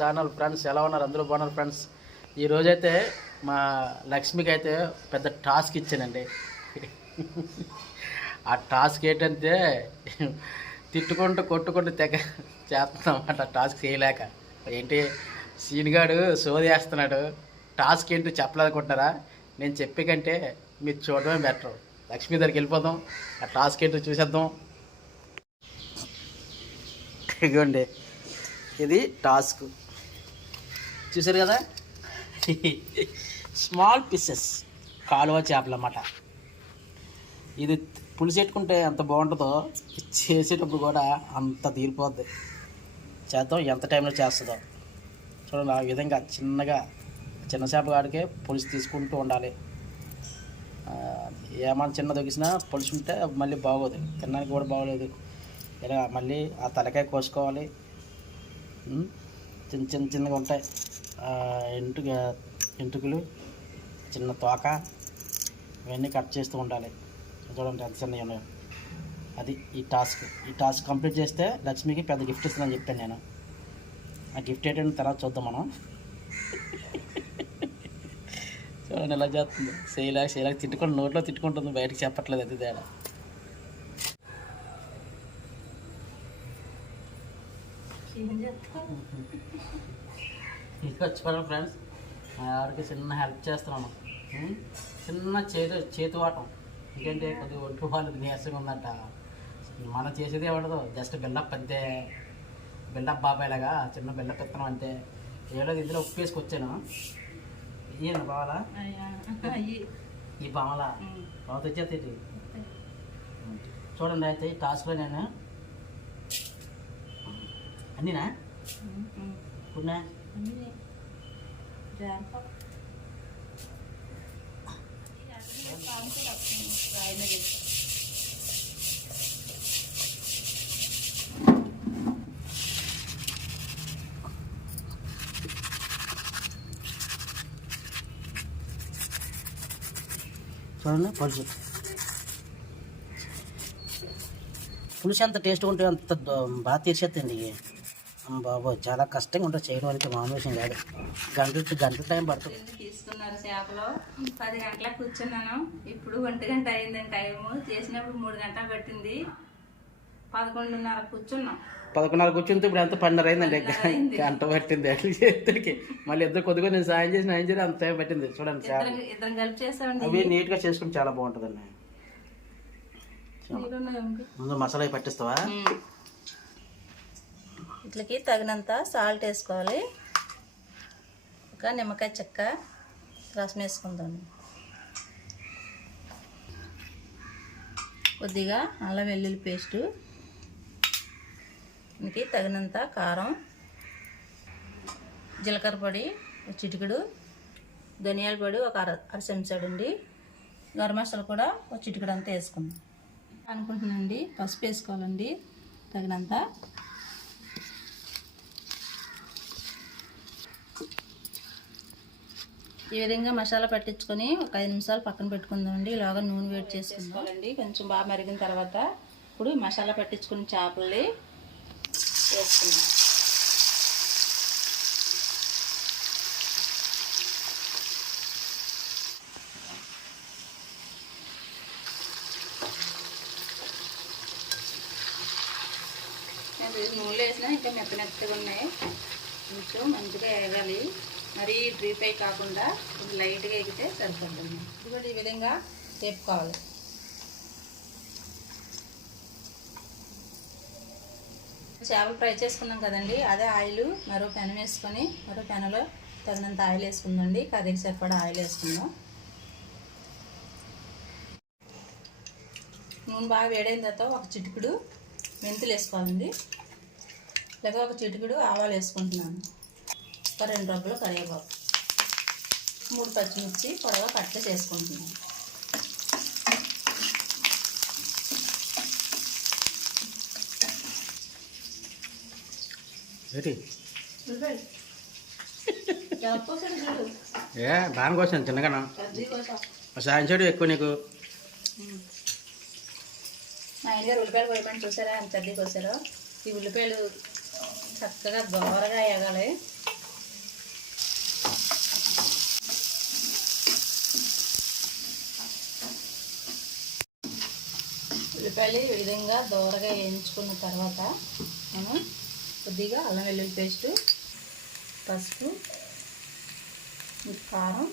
Channel friends ఎలా ఉన్నారు? అందరూ బాగున్నారు ఫ్రెండ్స్. ఈరోజైతే మా లక్ష్మికి అయితే పెద్ద టాస్క్ ఇచ్చానండి. ఆ టాస్క్ ఏంటంటే తిట్టుకుంటూ కొట్టుకుంటూ తెగ చేస్తున్నాం అన్నమాట టాస్క్ చేయలేక. ఏంటి? సీనిగాడు సోది వేస్తున్నాడు టాస్క్ ఏంటో చెప్పలేదుకుంటున్నారా నేను చెప్పే కంటే మీరు చూడడమే బెటర్. లక్ష్మి దగ్గరికి వెళ్ళిపోదాం. ఆ టాస్క్ ఏంటో చూసేద్దాం. ఇదిగోండి. ఇది టాస్క్. చూసారు కదా? స్మాల్ పీసెస్ కాలువ చేపలు అన్నమాట. ఇది పులుసు పెట్టుకుంటే ఎంత బాగుంటుందో చేసేటప్పుడు కూడా అంత తీరిపోద్ది. చేద్దాం ఎంత టైంలో చేస్తుందో. చూడండి ఆ విధంగా చిన్నగా చిన్న చేప కాడికే పులుసు తీసుకుంటూ ఉండాలి. ఏమన్నా చిన్న దొగిసినా పులుసు ఉంటే మళ్ళీ బాగోదు. తినడానికి కూడా బాగోలేదు. ఇలా మళ్ళీ ఆ తలకాయ కోసుకోవాలి. చిన్న చిన్న చిన్నగా ఉంటాయి. ఎంటుక ఎంటుకలు చిన్న తోక ఇవన్నీ కట్ చేస్తూ ఉండాలి. చూడండి ఎంత చిన్నవి ఉన్నాయో. అది ఈ టాస్క్. ఈ టాస్క్ కంప్లీట్ చేస్తే లక్ష్మికి పెద్ద గిఫ్ట్ ఇస్తుందని చెప్పాను నేను. ఆ గిఫ్ట్ ఏంటంటే తర్వాత చూద్దాం మనం. చూడండి ఎలా చేస్తుంది. చేయలేక చేయలేక తిట్టుకుంటు నోట్లో తిట్టుకుంటుంది. బయటకు చెప్పట్లేదు అది తేడా. చూడండి ఫ్రెండ్స్ ఆవిడకి చిన్న హెల్ప్ చేస్తున్నాను? చిన్న చేతి చేతి వాటం ఎందుకంటే కొద్దిగా ఒంటి వాళ్ళది నీరసంగా ఉందంట. మనం చేసేది ఏమడదు. జస్ట్ బిల్డప్ అంతే. బిల్డప్ బాబాయ్ చిన్న బిల్డప్ ఇత్తనం అంతే. ఏదో ఇందులో ఉప్పు వేసుకొచ్చాను. ఈయన బావాలా? ఈ బావలా? బావ తెచ్చేది చూడండి అయితే ఈ టాస్క్లో నేను అన్నీనా ఇప్పుడునా చూడండి పులుసు పులుసు ఎంత టేస్ట్గా ఉంటే అంత ద- బాగా తీర్చేద్దండి బాబోయ్ చాలా కష్టంగా ఉంటుంది చేయడం అంటే మామూలు విషయం కాదు. గంట గంట టైం పడుతుంది. తీసుకున్నారు చేపలు. పది గంటలకు కూర్చున్నాను. ఇప్పుడు ఒంటి గంట అయిందండి టైము. చేసినప్పుడు మూడు గంటలు పట్టింది. పదకొండున్నర కూర్చున్నాం. పదకొండున్నర కూర్చుంటే ఇప్పుడు ఎంత పన్నెండు అయిందండి? అయింది. గంట పట్టింది. అట్లా చేతికి మళ్ళీ ఇద్దరు కొద్దిగా నేను సాయం చేసి ఆయన చేసి అంత టైం పట్టింది. చూడండి చాలా ఇద్దరం కలిపి చేసామండి అవి నీట్గా చేసుకుంటే చాలా బాగుంటుందండి. ముందు మసాలా పట్టిస్తావా. ఇట్లకి తగినంత సాల్ట్ వేసుకోవాలి. ఒక నిమ్మకాయ చెక్క రసం వేసుకుందాం. కొద్దిగా అల్లం వెల్లుల్లి పేస్టు. దీనికి తగినంత కారం జీలకర్ర పొడి ఒక చిటికెడు ధనియాల పొడి ఒక అర అర చెంచాడు అండి. గరం మసాలా కూడా ఒక చిటికెడు అంతా వేసుకుందాం. అనుకుంటున్నానండి పసుపు వేసుకోవాలండి తగినంత. ఈ విధంగా మసాలా పట్టించుకొని ఒక ఐదు నిమిషాలు పక్కన పెట్టుకుందామండి. ఇలాగ నూనె వేడి చేసుకోవాలండి కొంచెం బాగా మరిగిన తర్వాత ఇప్పుడు మసాలా పట్టించుకున్న చేపల్ని వేసుకుందాం. నూనెలో వేసినా ఇంకా మెత్త మెత్తగా ఉన్నాయి. కొంచెం మంచిగా ఎగాలి మరీ డ్రీప్ అయి కాకుండా లైట్గా ఎగితే సరిపోతుంది ఇప్పుడు ఈ విధంగా వేపుకోవాలి చేపలు ఫ్రై చేసుకున్నాం కదండి అదే ఆయిల్ మరో పెనం వేసుకొని మరో పెనలో తగినంత ఆయిల్ వేసుకుందండి కర్రీకి సరిపడా ఆయిల్ వేసుకుందాం. నూనె బాగా వేడైన తర్వాత ఒక చిటికుడు మెంతులు వేసుకోవాలండి. లేక ఒక చిటికుడు ఆవాలు వేసుకుంటున్నాను. ఒక రెండు రబ్బలు కరివేపాకు. మూడు పచ్చిమిర్చి పొడగా కట్ చేసి వేసుకుంటున్నాను ఏంటి? జలపోసాడు చూడు. ఏ దానికోసం కోసం. సాయం చేయడం ఎక్కువ నీకు. మా ఆయన గారు ఉల్లిపాయలు పోయమని చూసారా? ఎంత వచ్చారో ఈ ఉల్లిపాయలు చక్కగా దోరగా ఎగాలి ఉల్లిపాయలు ఈ విధంగా దోరగా వేయించుకున్న తర్వాత నేను కొద్దిగా అల్లం వెల్లుల్లి పేస్టు పసుపు కారం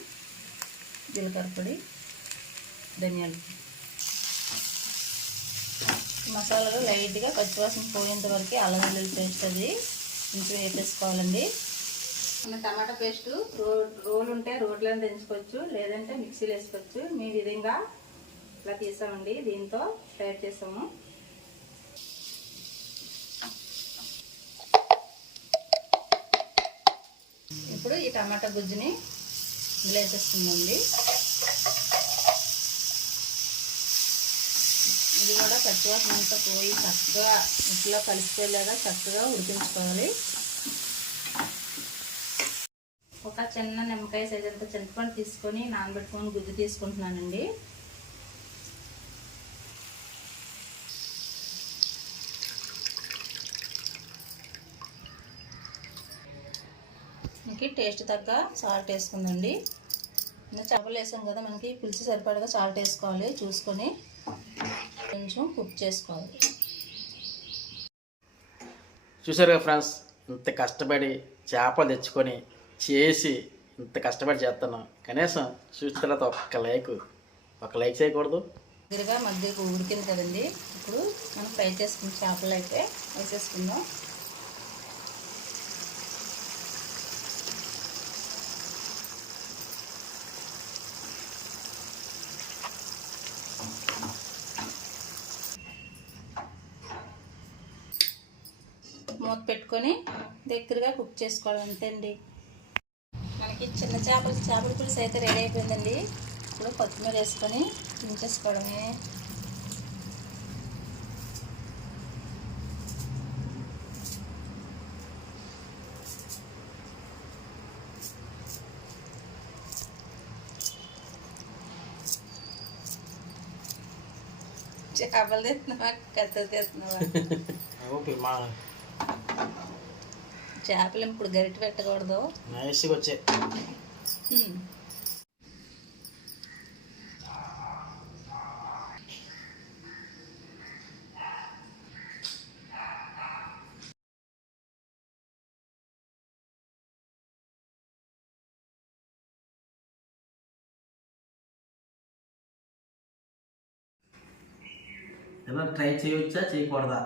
జీలకర్ర పొడి ధనియాల మసాలాలు లైట్గా పచ్చివాసన పోయేంత వరకు అల్లం వెల్లుల్లి పేస్ట్ అది కొంచెం వేపేసుకోవాలండి. మన టమాటా పేస్ట్ రో రోలు ఉంటే రోడ్లను తెంచుకోవచ్చు లేదంటే మిక్సీలో వేసుకోవచ్చు. మీ విధంగా ఇట్లా తీసామండి దీంతో తయారు చేసాము. ఇప్పుడు ఈ టమాటా గుజ్జుని వేసేస్తుందండి ఇది కూడా చక్కగా అంతా పోయి చక్కగా ఇంట్లో కలిసిపోయేలాగా చక్కగా ఉడికించుకోవాలి. ఒక చిన్న నిమ్మకాయ సైజ్ అంత చింతపండు తీసుకొని నానబెట్టుకొని గుజ్జు తీసుకుంటున్నానండి. మనకి టేస్ట్ తగ్గ సాల్ట్ వేసుకుందండి. చేపలు వేసాం కదా మనకి పులుసు సరిపడగా సాల్ట్ వేసుకోవాలి చూసుకొని కొంచెం కుక్ చేసుకోవాలి. చూసారుగా ఫ్రెండ్స్ ఇంత కష్టపడి చేపలు తెచ్చుకొని చేసి ఇంత కష్టపడి చేస్తున్నాం. కనీసం చూసిన తర్వాత ఒక్క లైక్ ఒక లైక్ చేయకూడదు. దగ్గరగా మధ్యకు ఉడికింది కదండి. ఇప్పుడు మనం ఫ్రై చేసుకున్న చేపలు అయితే వేసేసుకుందాం. పెట్టుకొని దగ్గరగా కుక్ చేసుకోవడం అంతే అండి మనకి చిన్న చేపలు చేపల పులుసు అయితే రెడీ అయిపోయిందండి. ఇప్పుడు కొత్తిమీర వేసుకొని దించేసుకోవడమే. చేపలు తెస్తున్నావా కత్తలు తెస్తున్నావా ఓకే మా చేపలు ఇప్పుడు గరిటె పెట్టకూడదు. నైస్గా. ఎలా ట్రై చేయవచ్చా చేయకూడదా?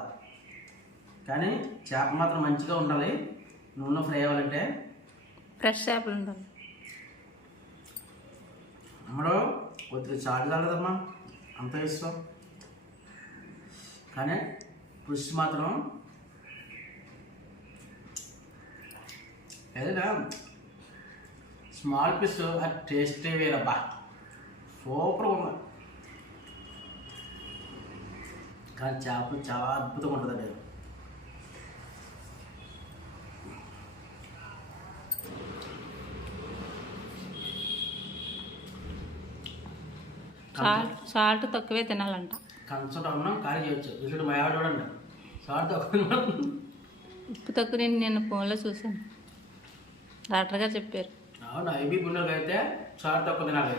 కానీ చేప మాత్రం మంచిగా ఉండాలి నూనె ఫ్రై అవ్వాలంటే ఫ్రెష్ చేపలు ఉండాలి. అమ్మడు కొద్దిగా చాలు కలదమ్మా అంత ఇష్టం. కానీ పులుసు మాత్రం ఏదైనా స్మాల్ పీస్ ఆ టేస్టే వేరబ్బా సూపర్గా ఉంది. కానీ చేపలు చాలా అద్భుతంగా ఉంటుందండి. సాల్ట్ సాల్ట్ తక్కువే తినాలంట. కంచం ఉన్నాం ఖాళీ చేయొచ్చు. మా ఆవిడ చూడండి. సార్ తక్కువ ఉప్పు తక్కువ నేను నిన్న ఫోన్లో చూశాను. డాక్టర్ గారు చెప్పారు. అవును? ఐబీ గుండెలకు అయితే సార్ తక్కువ తినాలి.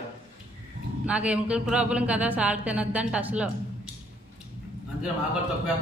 నాకు ఎముకల ప్రాబ్లం కదా సాల్ట్ తినొద్దంట అసలు. మాకు తక్కువ.